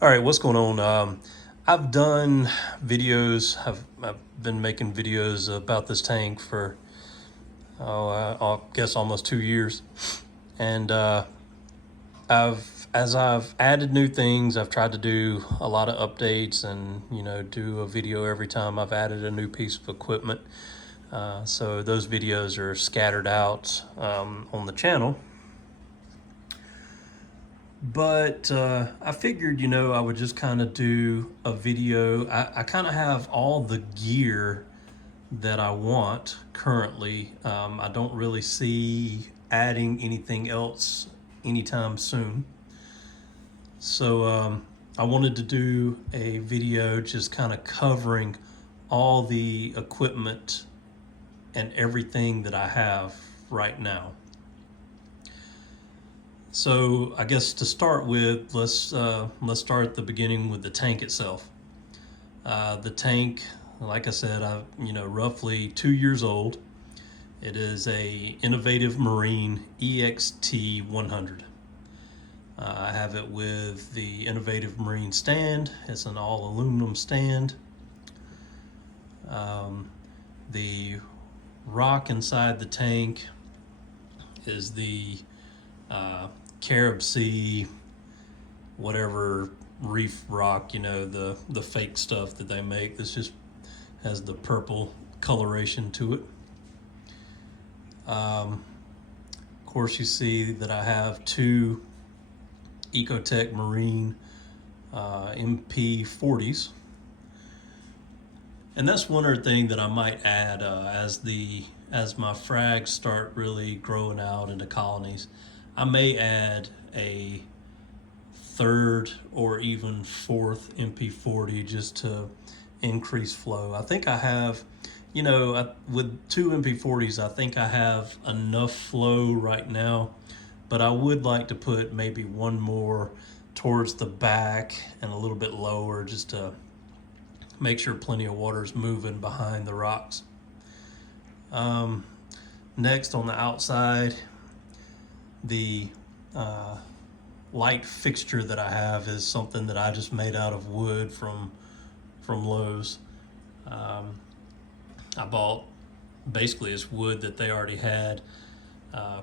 All right, what's going on? I've done videos. I've been making videos about this tank for I guess almost 2 years, and as I've added new things, I've tried to do a lot of updates and do a video every time I've added a new piece of equipment. So those videos are scattered out on the channel. But I figured, I would just kind of do a video. I kind of have all the gear that I want currently. I don't really see adding anything else anytime soon. So I wanted to do a video just kind of covering all the equipment and everything that I have right now. So I guess to start with, let's start at the beginning with the tank itself. The tank, like I said, roughly 2 years old. It is a Innovative Marine EXT 100. I have it with the Innovative Marine stand. It's an all aluminum stand. The rock inside the tank is the Carib Sea, whatever Reef rock, the fake stuff that they make. This just has the purple coloration to it. Of course, you see that I have two Ecotech Marine MP40s. And that's one other thing that I might add as my frags start really growing out into colonies. I may add a third or even fourth MP40 just to increase flow. I think I have, with two MP40s, I think I have enough flow right now, but I would like to put maybe one more towards the back and a little bit lower just to make sure plenty of water is moving behind the rocks. Next, on the outside, the light fixture that I have is something that I just made out of wood from Lowe's. I bought basically this wood that they already had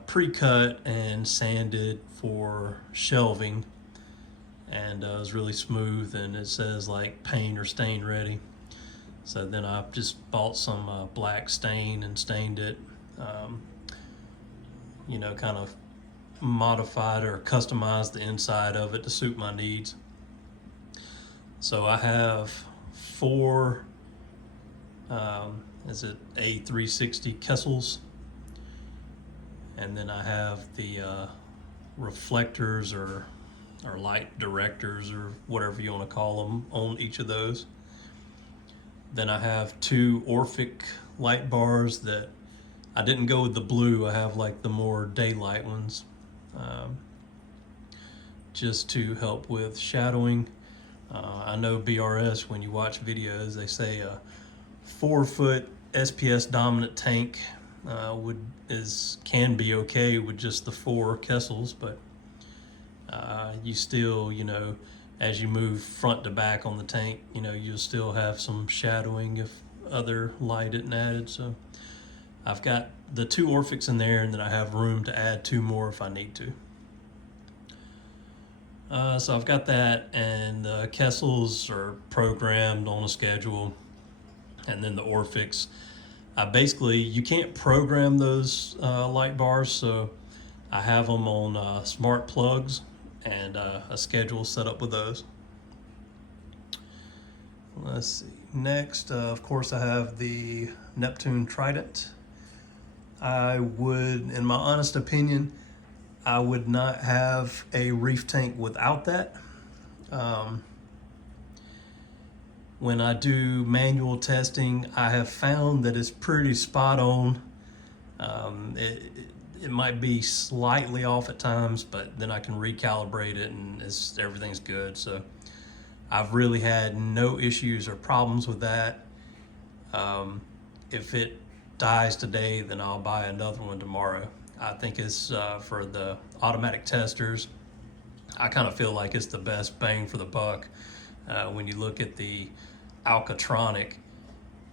pre-cut and sanded for shelving, and it was really smooth, and it says like paint or stain ready. So then I just bought some black stain and stained it, kind of modified or customized the inside of it to suit my needs. So I have four A360 Kessels, and then I have the reflectors or light directors or whatever you want to call them on each of those. Then I have two Orphic light bars that I didn't go with the blue. I have like the more daylight ones, just to help with shadowing. I know BRS, when you watch videos, they say a 4-foot SPS dominant tank can be okay with just the four Kessels, but you still, as you move front to back on the tank, you'll still have some shadowing if other light isn't added. So I've got the two Orphics in there, and then I have room to add two more if I need to. So I've got that, and the Kessels are programmed on a schedule, and then the Orphics, you can't program those light bars, so I have them on smart plugs and a schedule set up with those. Let's see. Next, of course, I have the Neptune Trident. I would, in my honest opinion, I would not have a reef tank without that. When I do manual testing, I have found that it's pretty spot on. It might be slightly off at times, but then I can recalibrate it and everything's good. So I've really had no issues or problems with that. If it dies today, then I'll buy another one tomorrow. I think it's for the automatic testers. I kind of feel like it's the best bang for the buck. When you look at the Alcatronic,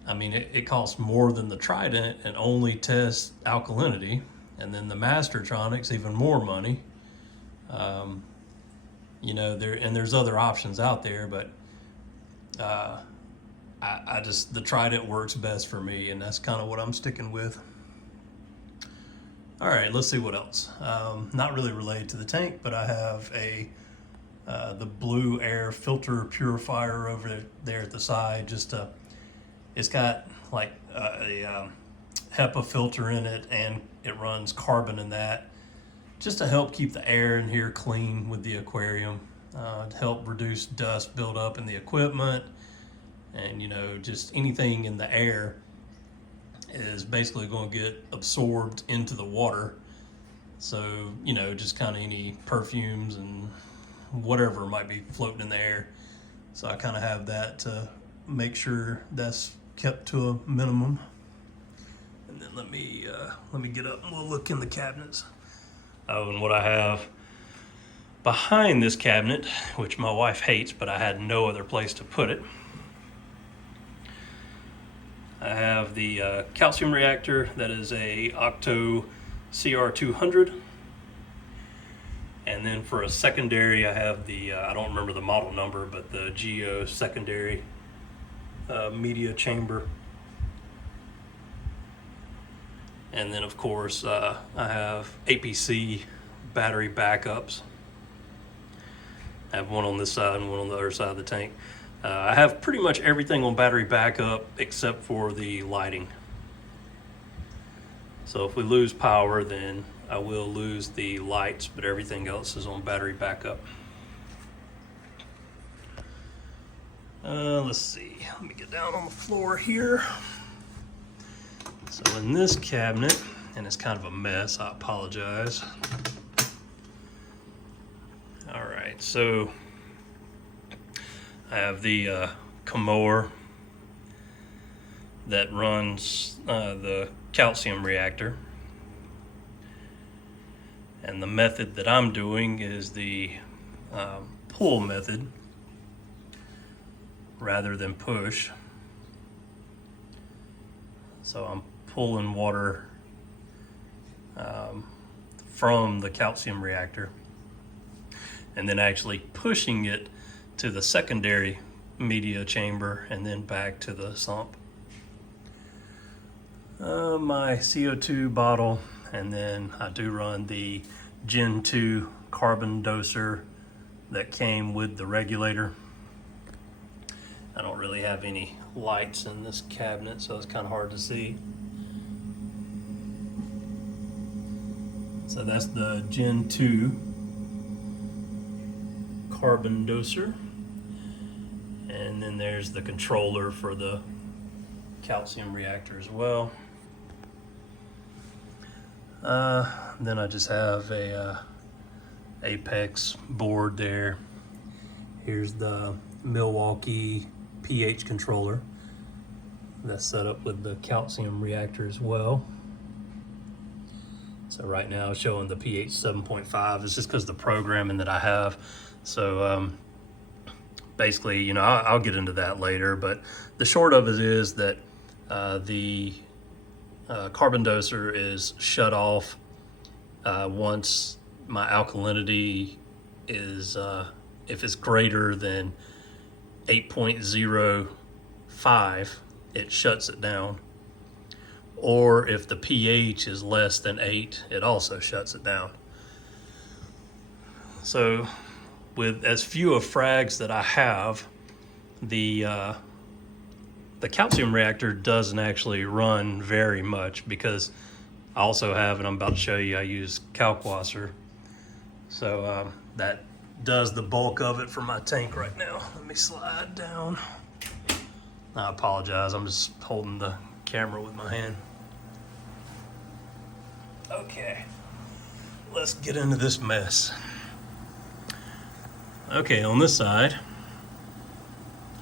I mean, it costs more than the Trident and only tests alkalinity. And then the Mastertronic's even more money. You know, there's other options out there, but I just, the Trident works best for me, and that's kind of what I'm sticking with. All right, let's see what else. Not really related to the tank, but I have the Blue Air filter purifier over there at the side. It's got like a HEPA filter in it, and it runs carbon in that, just to help keep the air in here clean with the aquarium, to help reduce dust buildup in the equipment, and you know, just anything in the air is basically going to get absorbed into the water. So, you know, just kind of any perfumes and whatever might be floating in the air. So I kind of have that to make sure that's kept to a minimum. And then let me get up and we'll look in the cabinets. Oh, and what I have behind this cabinet, which my wife hates, but I had no other place to put it, I have the calcium reactor that is a Octo CR200. And then for a secondary, I have the, I don't remember the model number, but the Geo secondary media chamber. And then of course, I have APC battery backups. I have one on this side and one on the other side of the tank. I have pretty much everything on battery backup except for the lighting. So if we lose power, then I will lose the lights, but everything else is on battery backup. Let's see, let me get down on the floor here. So in this cabinet, and it's kind of a mess, I apologize. All right, so I have the Comor that runs the calcium reactor. And the method that I'm doing is the pull method rather than push. So I'm pulling water from the calcium reactor and then actually pushing it to the secondary media chamber and then back to the sump. My CO2 bottle, and then I do run the Gen 2 carbon doser that came with the regulator. I don't really have any lights in this cabinet, so it's kind of hard to see. So that's the Gen 2 carbon doser. And then there's the controller for the calcium reactor as well. Then I just have a Apex board there. Here's the Milwaukee pH controller that's set up with the calcium reactor as well. So right now it's showing the pH 7.5. It's just because the programming that I have. So basically, you know, I'll get into that later, but the short of it is that the carbon doser is shut off once my alkalinity is, if it's greater than 8.05, it shuts it down. Or if the pH is less than 8, it also shuts it down. So with as few of frags that I have, the calcium reactor doesn't actually run very much, because I also have, and I'm about to show you, I use Kalkwasser. So that does the bulk of it for my tank right now. Let me slide down. I apologize, I'm just holding the camera with my hand. Okay, let's get into this mess. Okay, on this side,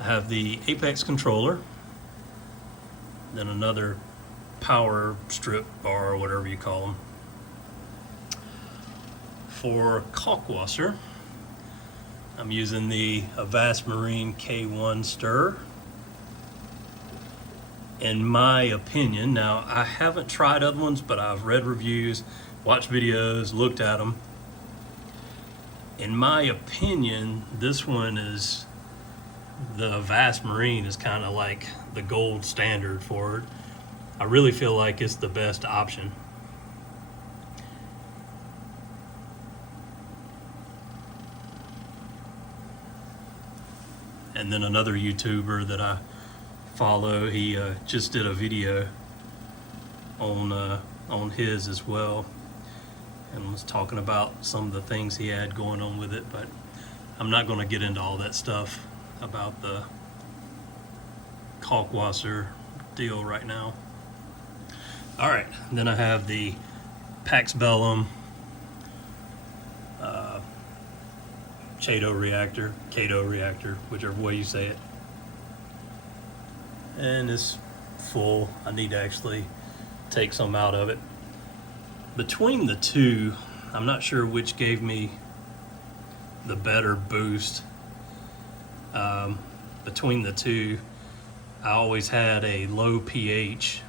I have the Apex controller, then another power strip bar, or whatever you call them. For Kalkwasser, I'm using the Avast Marine K1 stir. In my opinion, now I haven't tried other ones, but I've read reviews, watched videos, looked at them. In my opinion, this one is, the Avast Marine is kind of like the gold standard for it. I really feel like it's the best option. And then another YouTuber that I follow, he just did a video on his as well, and was talking about some of the things he had going on with it, but I'm not going to get into all that stuff about the Kalkwasser deal right now. All right, then I have the Pax Bellum Cato reactor, whichever way you say it. And it's full. I need to actually take some out of it. Between the two, I'm not sure which gave me the better boost. Between the two, I always had a low pH,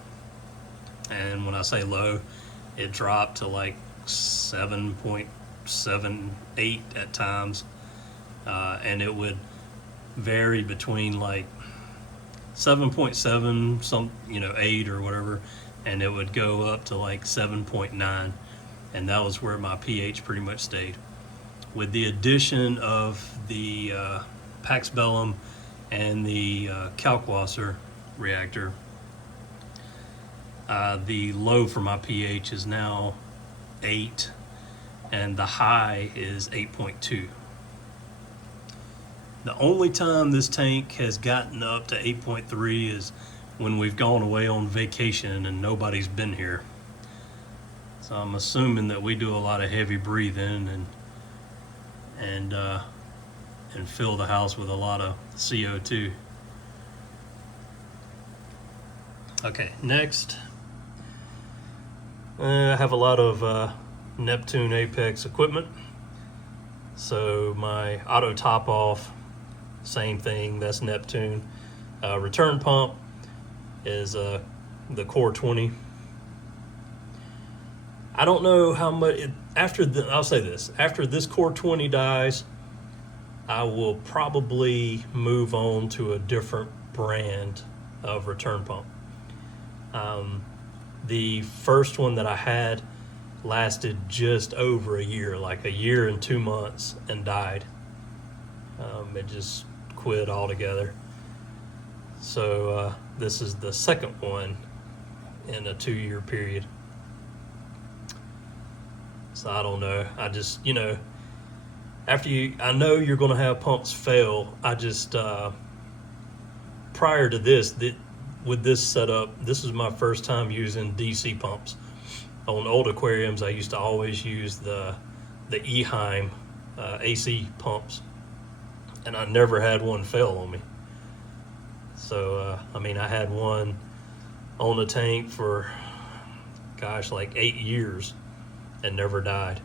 and when I say low, it dropped to like 7.78 at times, and it would vary between like 7.7 some 8 or whatever, and it would go up to like 7.9, and that was where my pH pretty much stayed. With the addition of the Pax Bellum and the Kalkwasser reactor, the low for my pH is now 8, and the high is 8.2. The only time this tank has gotten up to 8.3 is when we've gone away on vacation and nobody's been here. So I'm assuming that we do a lot of heavy breathing and fill the house with a lot of CO2. Okay, next, I have a lot of Neptune Apex equipment. So my auto top off, same thing, that's Neptune. Return pump is the Core 20. I don't know how much, I'll say this, after this Core 20 dies, I will probably move on to a different brand of return pump. The first one that I had lasted just over a year, like a year and 2 months, and died. It just quit altogether. So this is the second one in a 2-year period. So I don't know. I just, I know you're going to have pumps fail. I just, prior to this, with this setup, this is my first time using DC pumps. On old aquariums, I used to always use the Eheim AC pumps, and I never had one fail on me. So, I had one on the tank for, like 8 years and never died.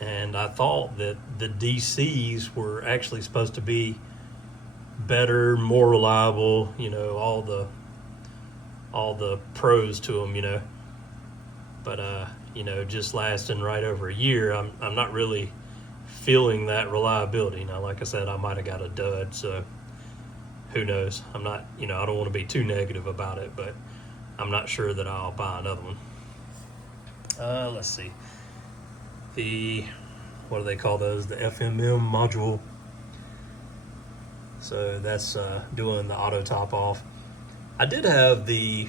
And I thought that the DCs were actually supposed to be better, more reliable, all the pros to them, but just lasting right over a year, I'm not really feeling that reliability. Now, like I said, I might have got a dud, so who knows? I'm not, I don't want to be too negative about it, but I'm not sure that I'll buy another one. Let's see. What do they call those? The FMM module. So that's doing the auto top off. I did have the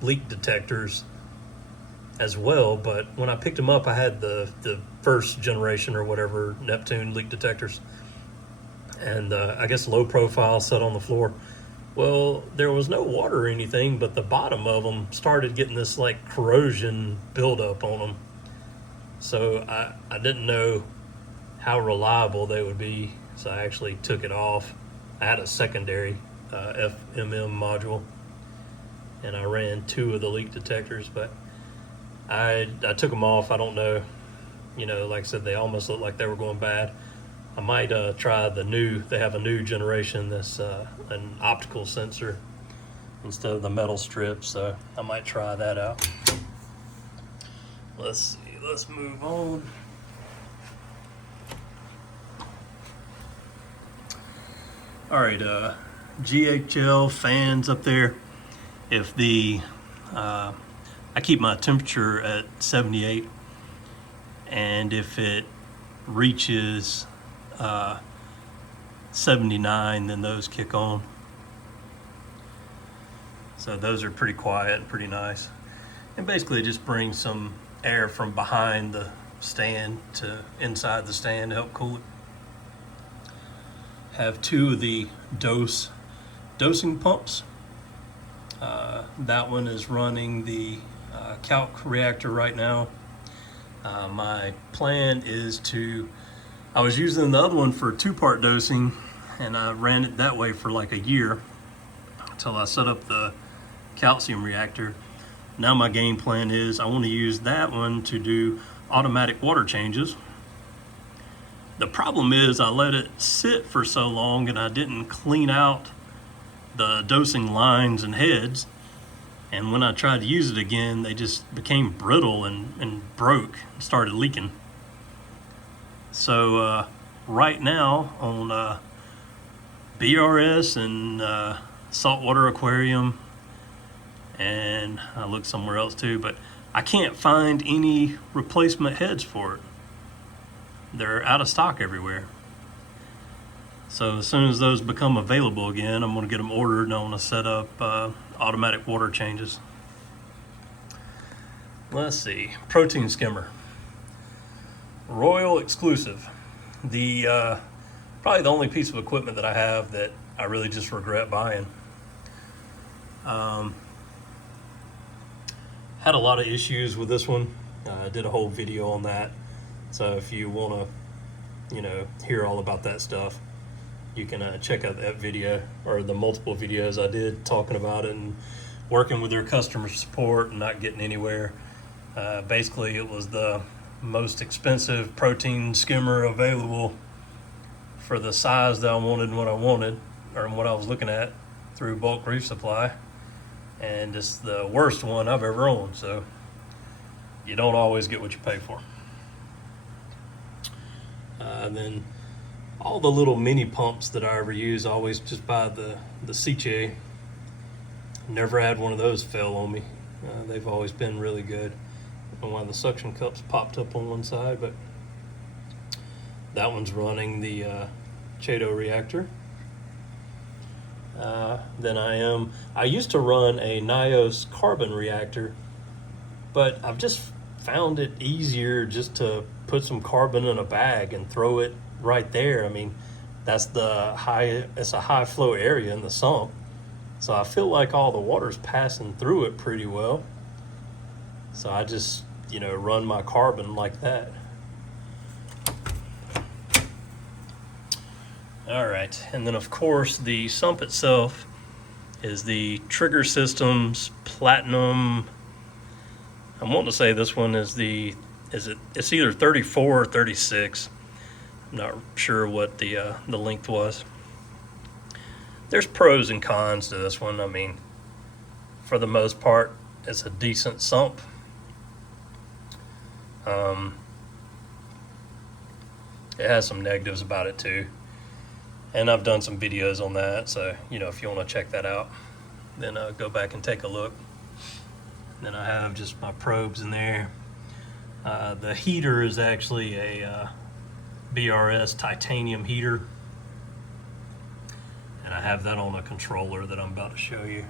leak detectors as well, but when I picked them up, I had the first generation or whatever Neptune leak detectors, and I guess low profile set on the floor. Well, there was no water or anything, but the bottom of them started getting this like corrosion buildup on them. So I didn't know how reliable they would be, so I actually took it off. I had a secondary FMM module, and I ran 2 of the leak detectors, but I took them off. I don't know You know, like I said, they almost look like they were going bad. I might try the new, they have a new generation that's an optical sensor instead of the metal strip, so I might try that out. Let's see, let's move on. All right, GHL fans up there. If the, I keep my temperature at 78, and if it reaches 79, then those kick on. So those are pretty quiet, pretty nice. And basically it just brings some air from behind the stand to inside the stand to help cool it. Have two of the dosing pumps. That one is running the calc reactor right now. My plan is to, I was using the other one for 2-part dosing, and I ran it that way for like a year until I set up the calcium reactor. Now my game plan is I want to use that one to do automatic water changes. The problem is I let it sit for so long and I didn't clean out the dosing lines and heads, and when I tried to use it again, they just became brittle and broke and started leaking. So right now on BRS and Saltwater Aquarium, and I looked somewhere else too, but I can't find any replacement heads for it. They're out of stock everywhere. So as soon as those become available again, I'm going to get them ordered, and I want to set up automatic water changes. Let's see, protein skimmer, Royal exclusive. The probably the only piece of equipment that I have that I really just regret buying. Had a lot of issues with this one. I did a whole video on that. So if you want to, you know, hear all about that stuff, you can check out that video, or the multiple videos I did talking about it and working with their customer support and not getting anywhere. Basically, it was the most expensive protein skimmer available for the size that I wanted and what I wanted, or what I was looking at through Bulk Reef Supply. And it's the worst one I've ever owned, so you don't always get what you pay for. Then all the little mini pumps that I ever use, I always just buy the Seche. Never had one of those fail on me. They've always been really good. I don't know why the suction cups popped up on one side, but that one's running the Chaeto reactor. Then I used to run a Nios carbon reactor, but I've just found it easier just to put some carbon in a bag and throw it right there. I mean, it's a high flow area in the sump, so I feel like all the water's passing through it pretty well. So I just, you know, run my carbon like that. All right, and then of course the sump itself is the Trigger Systems Platinum. I'm wanting to say this one is it's either 34 or 36. I'm not sure what the length was. There's pros and cons to this one. I mean, for the most part, it's a decent sump. It has some negatives about it too. And I've done some videos on that, so you know, if you want to check that out, then go back and take a look. Then I have just my probes in there. The heater is actually a BRS titanium heater, and I have that on a controller that I'm about to show you.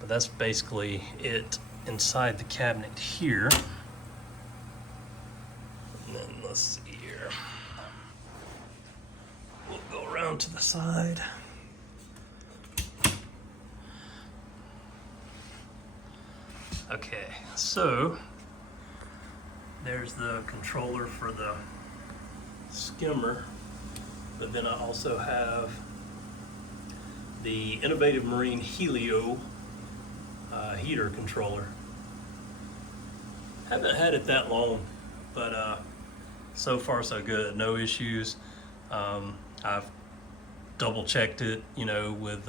But that's basically it inside the cabinet here. And then let's see here. We'll go around to the side. Okay, so there's the controller for the skimmer, but then I also have the Innovative Marine Helio heater controller. Haven't had it that long, But so far so good, no issues. I've double checked it, you know, with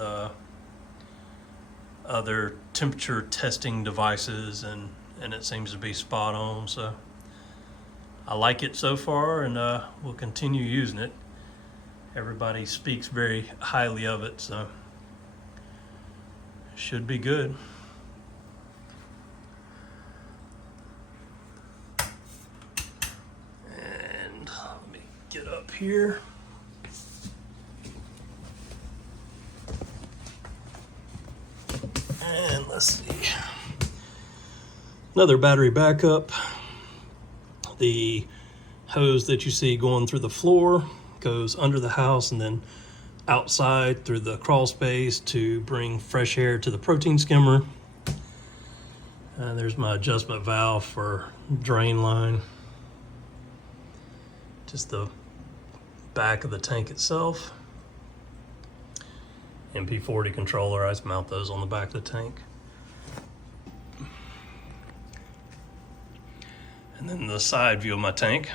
other temperature testing devices, and it seems to be spot on. So I like it so far, and we'll continue using it. Everybody speaks very highly of it, so should be good. And let me get up here. And let's see. Another battery backup. The hose that you see going through the floor goes under the house and then outside through the crawl space to bring fresh air to the protein skimmer. And there's my adjustment valve for drain line. Just the back of the tank itself. MP40 controller, I just mount those on the back of the tank. And then the side view of my tank,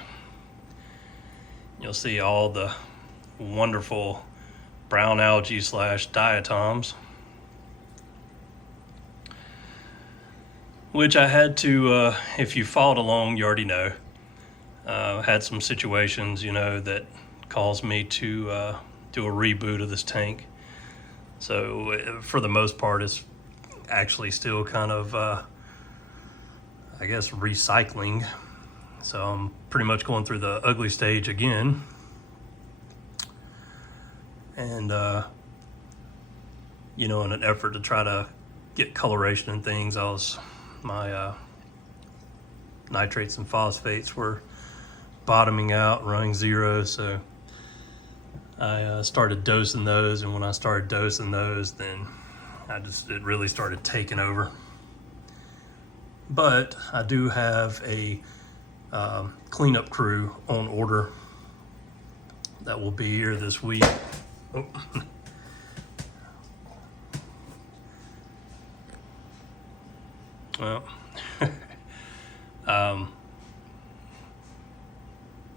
you'll see all the wonderful brown algae / diatoms, which I had to, if you followed along, you already know, had some situations, you know, that caused me to do a reboot of this tank. So for the most part, it's actually still kind of, I guess, recycling. So I'm pretty much going through the ugly stage again. And, you know, in an effort to try to get coloration and things, my nitrates and phosphates were bottoming out, running zero. So I started dosing those, and when I started dosing those, then it really started taking over. But I do have a cleanup crew on order that will be here this week. Oh. Well,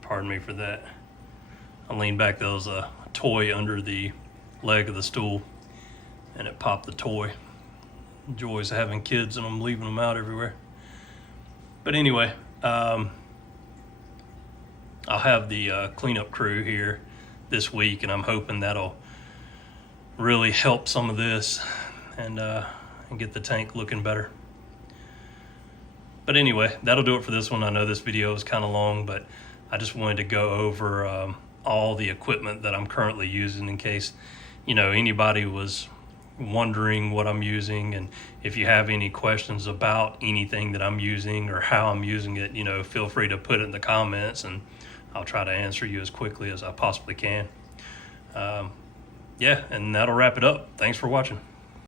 pardon me for that. I leaned back, there was a toy under the leg of the stool, and it popped the toy. Joys of having kids and I'm leaving them out everywhere. But anyway, I'll have the cleanup crew here this week, and I'm hoping that'll really help some of this and get the tank looking better. But anyway, that'll do it for this one. I know this video is kind of long, but I just wanted to go over all the equipment that I'm currently using in case, you know, anybody was wondering what I'm using. And if you have any questions about anything that I'm using or how I'm using it, you know, feel free to put it in the comments, and I'll try to answer you as quickly as I possibly can. Yeah, and that'll wrap it up. Thanks for watching.